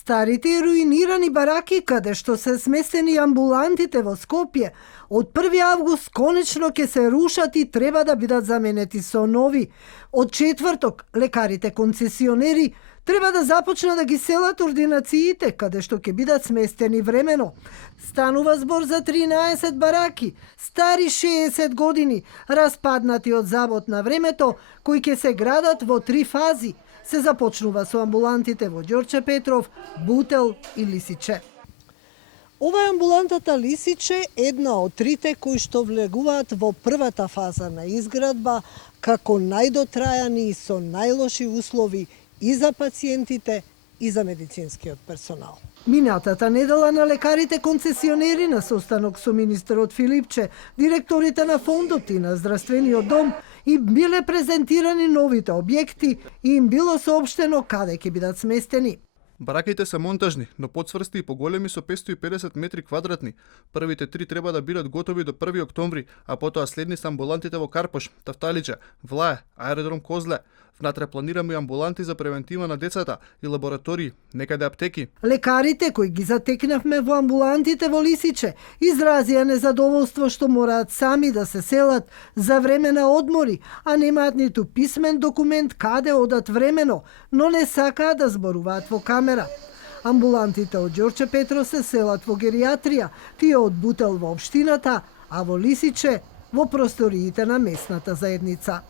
Старите и руинирани бараки каде што се сместени амбулантите во Скопје од 1 август конечно ќе се рушат и треба да бидат заменети со нови. Од четврток лекарите концесионери треба да започнат да ги селат ординациите каде што ќе бидат сместени времено. Станува збор за 13 бараки, стари 60 години, распаднати од забот на времето, кои ќе се градат во 3 фази. Се започнува со амбулантите во Ѓорче Петров, Бутел и Лисиче. Ова е амбулантата Лисиче, една од 3 кои што влегуваат во првата фаза на изградба, како најдотрајани и со најлоши услови и за пациентите и за медицинскиот персонал. Минатата недела на лекарите концесионери на состанок со министерот Филипче, директорите на фондот и на здравствениот дом им биле презентирани новите објекти и им било соопштено каде ќе бидат сместени. Бараките се монтажни, но подсврсти и поголеми со 550 метри квадратни. Првите 3 треба да бидат готови до 1 октомври, а потоа следни се амбулантите во Карпош, Тафталиџа, Влае, аеродром Козле. Внатре планираме и амбуланти за превентива на децата и лаборатории, некаде аптеки. Лекарите кои ги затекнавме во амбулантите во Лисиче изразија незадоволство што мораат сами да се селат за време на одмори, а немаат ниту писмен документ каде одат времено, но не сакаат да зборуваат во камера. Амбулантите од Ѓорче Петров се селат во гериатрија, тие од Бутел во општината, а во Лисиче во просториите на местната заедница.